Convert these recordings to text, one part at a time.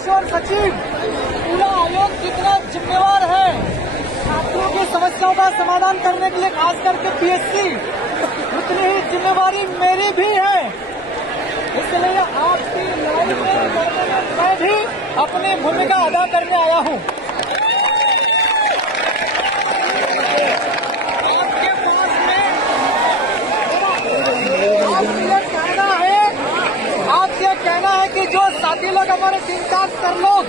अध्यक्ष और सचिव, पूरा आयोग कितना जिम्मेवार है छात्रों की समस्याओं का समाधान करने के लिए, खास करके पीएससी, उतनी ही जिम्मेवारी मेरी भी है। इसलिए आपकी लड़ाई में मैं भी अपनी भूमिका अदा करने आया हूँ। आपसे कहना है कि जो साथी लोग हमारे 3-4 सर लोग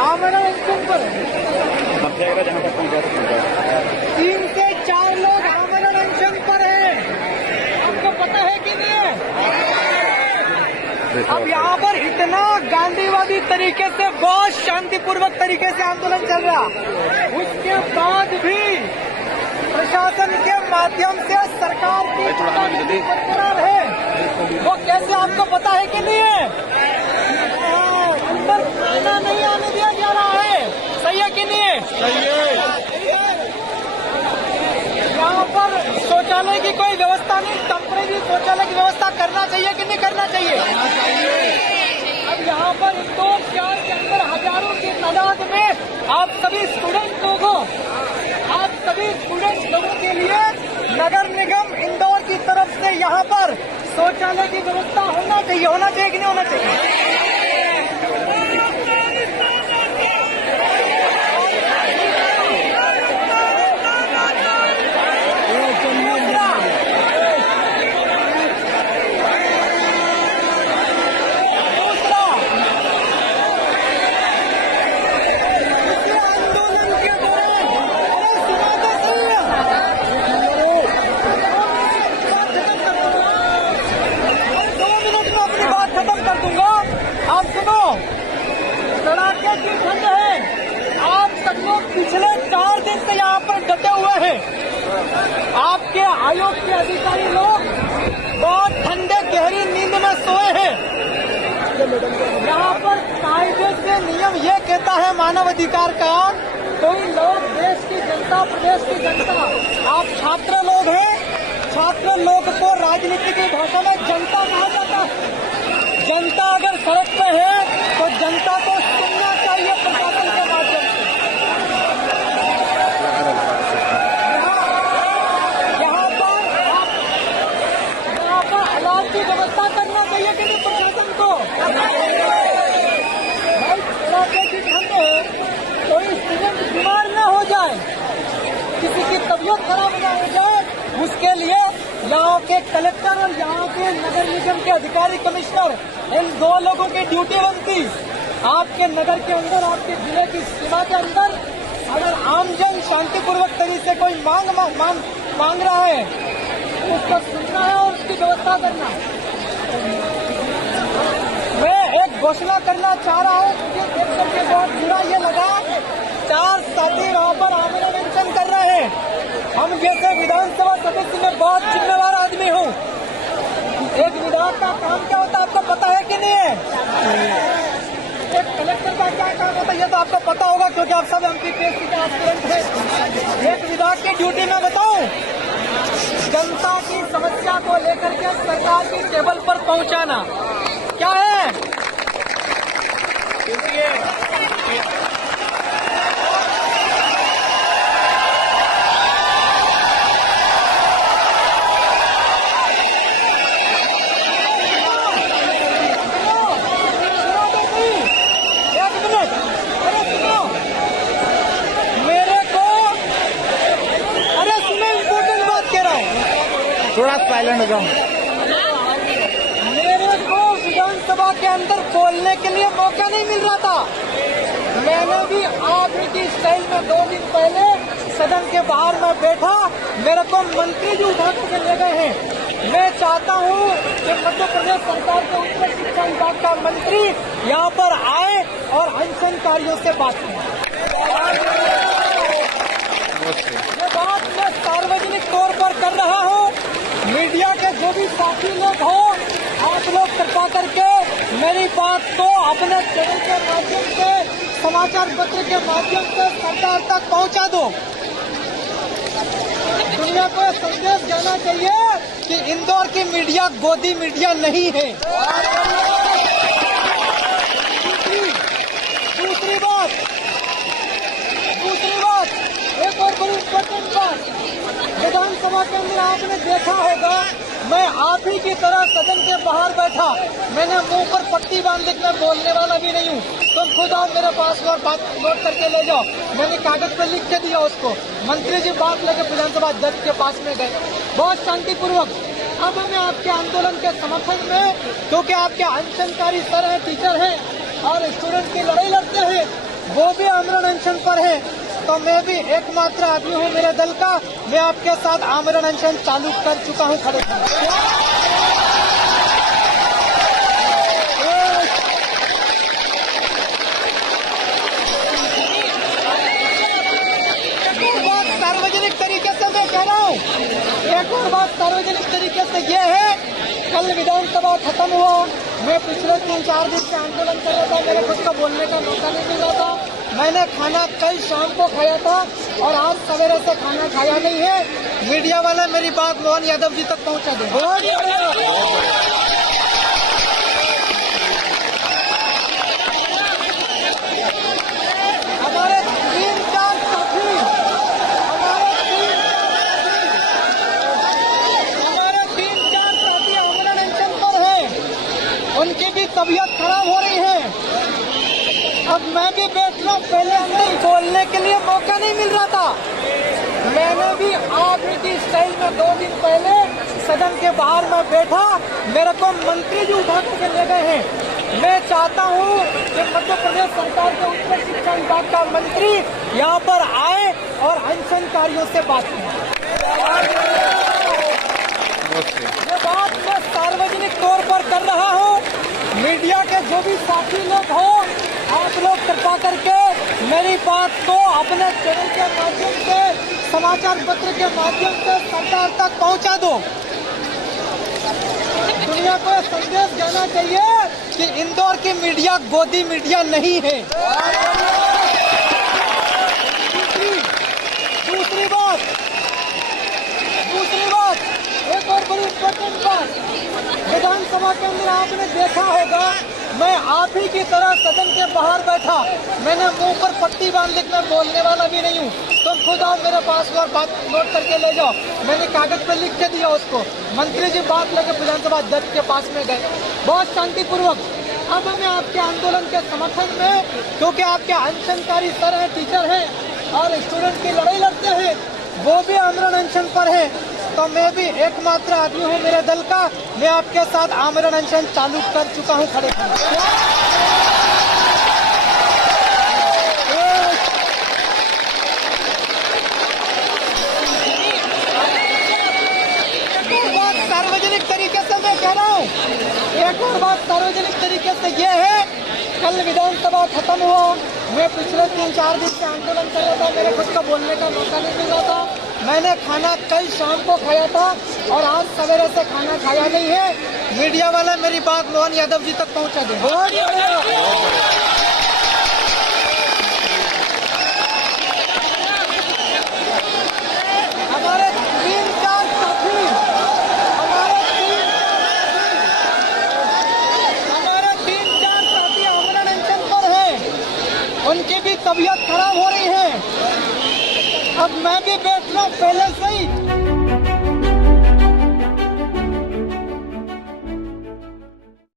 आमरण अनशन पर, 3 से 4 लोग आमरण अनशन पर है, आपको पता है कि नहीं है? अब यहाँ पर इतना गांधीवादी तरीके से, बहुत शांतिपूर्वक तरीके से आंदोलन चल रहा, उसके बाद भी प्रशासन के माध्यम से सरकार की बरकरार है। वो कैसे, आपको पता है कि नहीं है? अंदर खाना नहीं आने दिया जा रहा है, सही है कि नहीं है? सही है। यहाँ पर शौचालय की कोई व्यवस्था नहीं, टेम्परेरी शौचालय की व्यवस्था करना चाहिए कि नहीं करना चाहिए? अब यहाँ पर इंदौर शहर के अंदर हजारों की तादाद में आप सभी स्टूडेंट लोगों के लिए नगर निगम इंदौर की तरफ से यहाँ पर शौचालय की व्यवस्था होना चाहिए कि नहीं होना चाहिए? आप सुनो, कड़ाके की ठंड है, आप सब लोग पिछले 4 दिन से यहाँ पर डटे हुए हैं। आपके आयोग के अधिकारी लोग बहुत ठंडे गहरी नींद में सोए हैं। यहाँ पर कायदे से नियम ये कहता है मानव अधिकार का, कोई लोग देश की जनता, प्रदेश की जनता, आप छात्र लोग हैं, छात्र लोग को राजनीति की भाषा में जनता कहा जाता है। जनता अगर सड़क पे है तो जनता को सुनना चाहिए प्रशासन के माध्यम से। यहाँ पर अलाव की व्यवस्था करना चाहिए कि नहीं प्रशासन को? भाई कड़ाके की ठंड है, कोई स्टूडेंट बीमार न हो जाए, किसी की तबीयत खराब न हो जाए, उसके लिए यहाँ के कलेक्टर और यहाँ के नगर निगम के अधिकारी, कमिश्नर, इन 2 लोगों की ड्यूटी बनती। आपके नगर के अंदर, आपके जिले की सीमा के अंदर अगर आमजन शांतिपूर्वक तरीके से कोई मांग रहा है तो उसको सुनना है और उसकी व्यवस्था करना है। मैं एक घोषणा करना चाह रहा हूँ, मुझे देख करके बहुत बुरा ये लगा, 4 साथी वहाँ पर आमरण अनशन कर रहे हैं। हम जैसे विधानसभा सदस्य में बहुत जिम्मेवार आदमी हूँ। एक विधायक का काम क्या होता है आपको पता है कि नहीं है? एक कलेक्टर का क्या काम होता है ये तो आपको पता होगा, क्योंकि आप सब एमपीपीएससी के एस्पिरेंट हैं। एक विधायक की ड्यूटी में बताऊं, जनता की समस्या को लेकर के सरकार की टेबल पर पहुंचाना क्या है? थोड़ा साइलेंट हो जाओ। मेरे को विधानसभा के अंदर बोलने के लिए मौका नहीं मिल रहा था। मैंने भी आप ही की स्टाइल में 2 दिन पहले सदन के बाहर में बैठा, मेरे को मंत्री जी उठा करके ले गए हैं। मैं चाहता हूँ कि मध्य प्रदेश सरकार के उच्च शिक्षा विभाग का मंत्री यहाँ पर आए और अनशनकारियों से बात करें। ये बात मैं सार्वजनिक तौर पर कर रहा हूँ। मीडिया के जो भी साथी लोग हो, आप लोग कृपा करके मेरी बात को अपने चैनल के माध्यम से, समाचार पत्र के माध्यम से सरकार तक पहुंचा दो। दुनिया को संदेश जाना चाहिए कि इंदौर की मीडिया गोदी मीडिया नहीं है। विधानसभा के अंदर आपने देखा होगा, मैं आप ही की तरह सदन के बाहर बैठा। मैंने मुंह पर पट्टी बांध ली, मैं बोलने वाला भी नहीं हूँ। तुम खुद आओ मेरे पास और बात नोट करके ले जाओ। मैंने कागज पर लिख के दिया उसको। मंत्री जी बात लेकर विधानसभा अध्यक्ष के पास में गए, बहुत शांतिपूर्वक। अब हमें आपके आंदोलन के समर्थन में, क्योंकि आपके अनशनकारी सर हैं, टीचर हैं और स्टूडेंट की लड़ाई लड़ते हैं, वो भी आमरण अनशन पर है, तो मैं भी एकमात्र आदमी हूँ मेरे दल का। मैं आपके साथ आमरण अनशन चालू कर चुका हूँ खड़े सार्वजनिक तरीके से मैं कह रहा हूँ। एक और बात सार्वजनिक तरीके से ये है, कल विधानसभा खत्म हुआ, मैं पिछले 3-4 दिन से आंदोलन कर रहा था, मेरे कुछ का बोलने का मौका नहीं मिल रहा था। मैंने खाना कल शाम को खाया था और आज सवेरे से खाना खाया नहीं है। मीडिया वाला मेरी बात मोहन यादव जी तक पहुंचा दे। हमारे 3-4 साथी आमरण अनशन पर हैं, उनकी भी तबीयत खराब हो रही है। अब मैं भी बैठ रहा हूँ, पहले नहीं बोलने के लिए मौका नहीं मिल रहा था। मैंने भी आप ही की स्टाइल में 2 दिन पहले सदन के बाहर में बैठा, मेरे को मंत्री जी उठा के ले गए हैं। मैं चाहता हूँ कि मध्य प्रदेश सरकार के उच्च शिक्षा विभाग का मंत्री यहाँ पर आए और अनशनकारियों से बात करें। ये बात मैं सार्वजनिक तौर पर कर रहा हूँ। मीडिया के जो भी साथी लोग हो, आप लोग कृपा करके मेरी बात को अपने चैनल के माध्यम से, समाचार पत्र के माध्यम से सरकार तक पहुंचा दो। दुनिया को संदेश जाना चाहिए कि इंदौर की मीडिया गोदी मीडिया नहीं है। दूसरी बात, एक और बड़ी इम्पोर्टेंट बात, विधानसभा के अंदर आपने देखा होगा, मैं आप ही की तरह सदन के बाहर बैठा। मैंने मुंह पर पट्टी बांध ली, मैं बोलने वाला भी नहीं हूँ। तुम खुद आओ मेरे पास और बात नोट करके ले जाओ। मैंने कागज पर लिख के दिया उसको। मंत्री जी बात लेकर विधानसभा अध्यक्ष के पास में गए, बहुत शांतिपूर्वक। अब हमें आपके आंदोलन के समर्थन में, क्योंकि आपके अनशनकारी सर हैं, टीचर हैं और स्टूडेंट की लड़ाई लड़ते हैं, वो भी आमरण अनशन पर है, तो मैं भी एकमात्र आदमी हूँ मेरे दल का। मैं आपके साथ आमरण अनशन चालू कर चुका हूँ खड़े सार्वजनिक तरीके से मैं कह रहा हूँ। एक और बात सार्वजनिक तरीके से ये है, कल विधानसभा खत्म हुआ, मैं पिछले 3-4 दिन से आंदोलन कर रहा था, मेरे कुछ का बोलने का मौका नहीं मिल रहा था। मैंने खाना कल शाम को खाया था और आज सवेरे से खाना खाया नहीं है। मीडिया वाला मेरी बात मोहन यादव जी तक पहुंचा दे। हमारे 3-4 साथी आमरण अनशन पर हैं, उनकी भी तबीयत खराब हो रही है। अब मैं भी बैठ रहा हूँ, पहले से